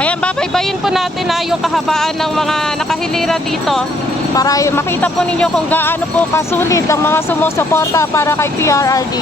Ayan, babaybayin po natin yung kahabaan ng mga nakahilira dito para makita po ninyo kung gaano po kasulit ang mga sumusuporta para kay PRRD.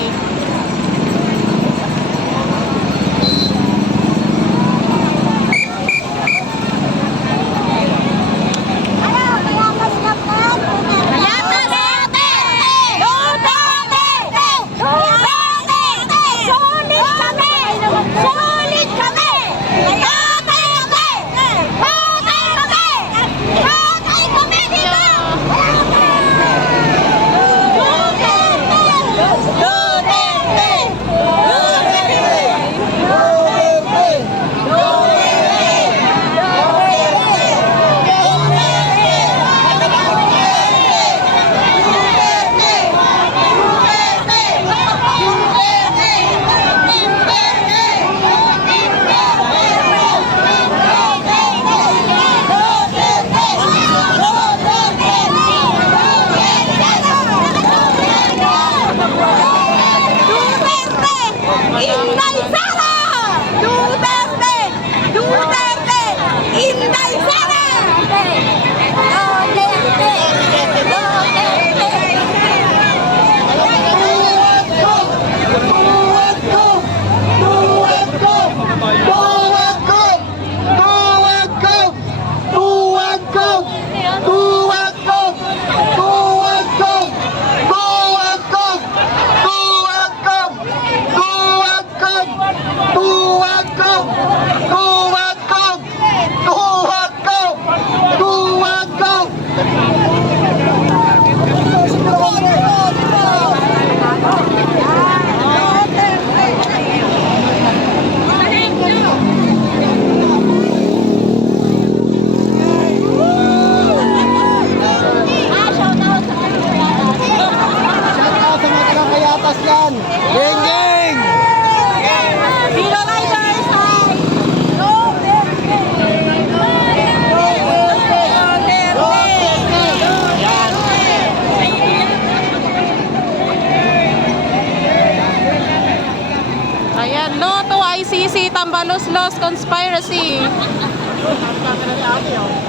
Tambalos Lost Conspiracy.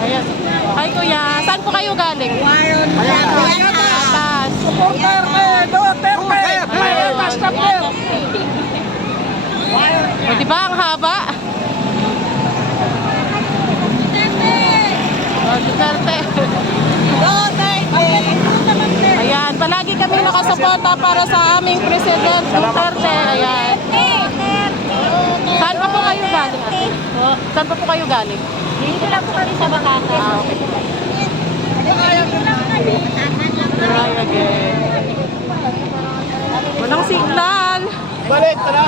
Ayan. Hi kuya, saan po kayo galing? Atas. O diba ang haba? Duterte. Ayan, palagi kami nakasuporta para sa aming President Duterte. Ayan. Saan pa po kayo galing? Saan pa po kayo galing? Dito lang po kami sa Makati. Okay. Try again. Walang signal. Balik, tara.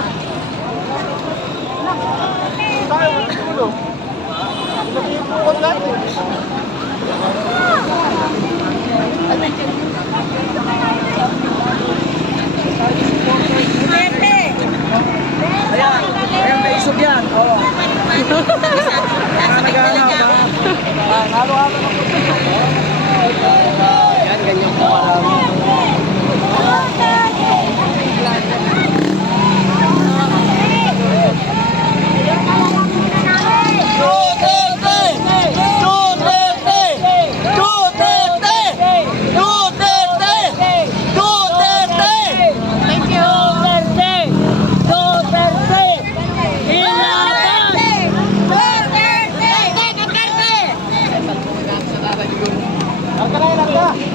Tayo, ulo. Nag-iipon natin. Ayan, may isog yan. Oo. Naghahanap ba? Halo-halo na po. Yan, ganyan po marami.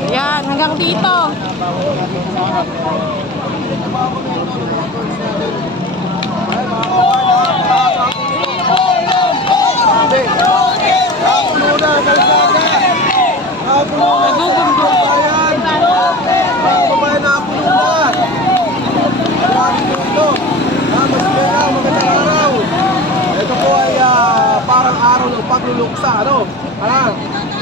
Yan, hanggang dito. Ito po ay parang araw ng pagluluksa, ano?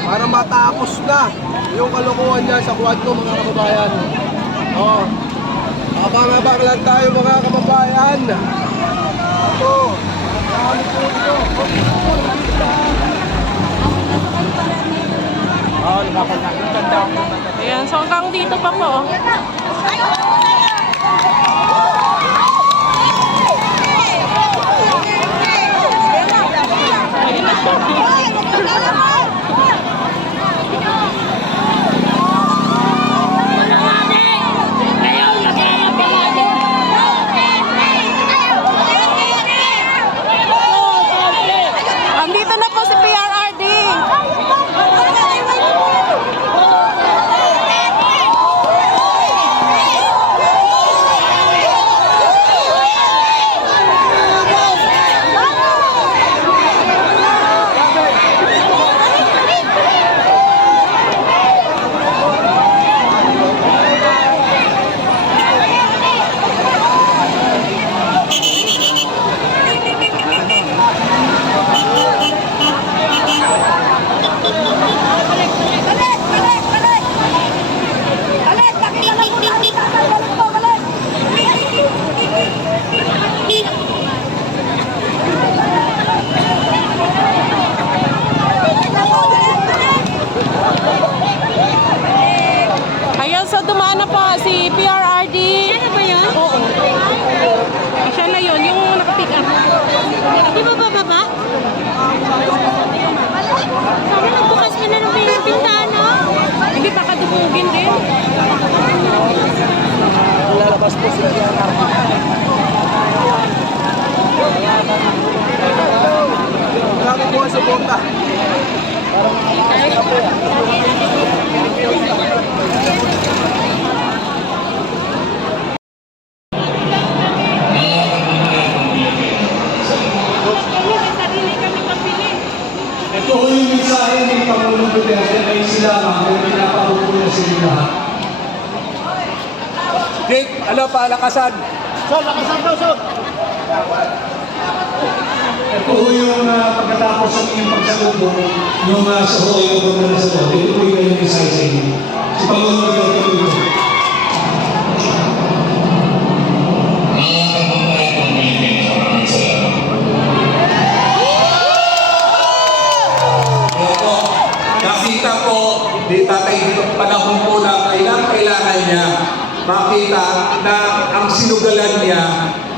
Para matapos na yung kalokohan niya sa quad ko, mga kababayan. Abang-abang lang tayo, mga kababayan. Ito, dami po ito. Ayan, so hanggang dito pa po. Ayun Andito na po si PRRD. Ayan, so dumaan na po si PRRD. Ano ba yun? Oo. Siya na yun, yung nakapick up. Di ba bababa? Sabi nagbukas ka na ng pintana. Hindi pa kadubugin din. Lalabas po si Marami po ang suporta. Ito ho yung mensahe ng Pangulong Duterte kay sila kung pinapaupo na sila lahat. Jake, ano, palakasan. Ito ho yung pagkatapos ng inyong pagsalubo nung sa Hoy Governor na sa Bote. Ito ho yung mensahe sa inyo. Si Pangulong Duterte po ito. Opo, nakita ko di tatay dito panahon po na kailangan niya makita na ang sinugalan niya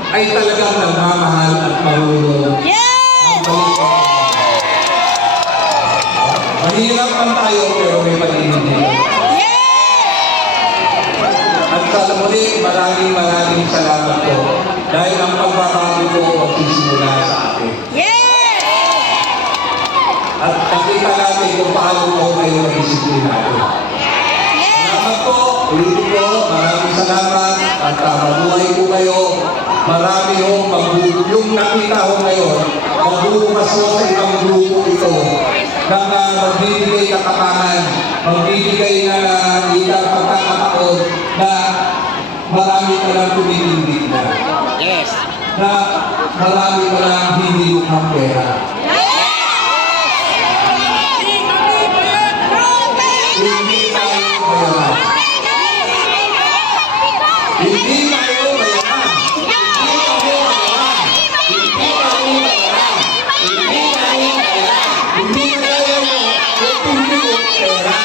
ay talagang nagmamahal at marunong. Yes! Mahirap man tayo pero may pag-ibig. At sa muli, maraming salamat po dahil ang pagbabago po magsisimula sa akin. At nakita natin kung paano po kayo mag-disiplinado. Salamat po, ulitin ko, maraming salamat at mabuhay po kayo. Marami ho, yung nakita ho ngayon, magbubukas ho sa ibang grupo ito na magbibigay katapangan, magbibigay na ilang pagkakataon na marami ka lang tumitindig na. Yes. Na marami ka lang hindi ang pera. Hindi tayo mayaman. Hindi tayo mayaman. Hindi tayo mayaman. Pera.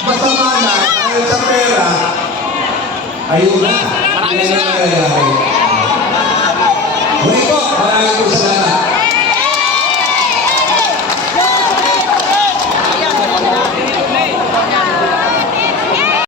Masama na dahil sa pera, ayun na. Yan ang nangyayari.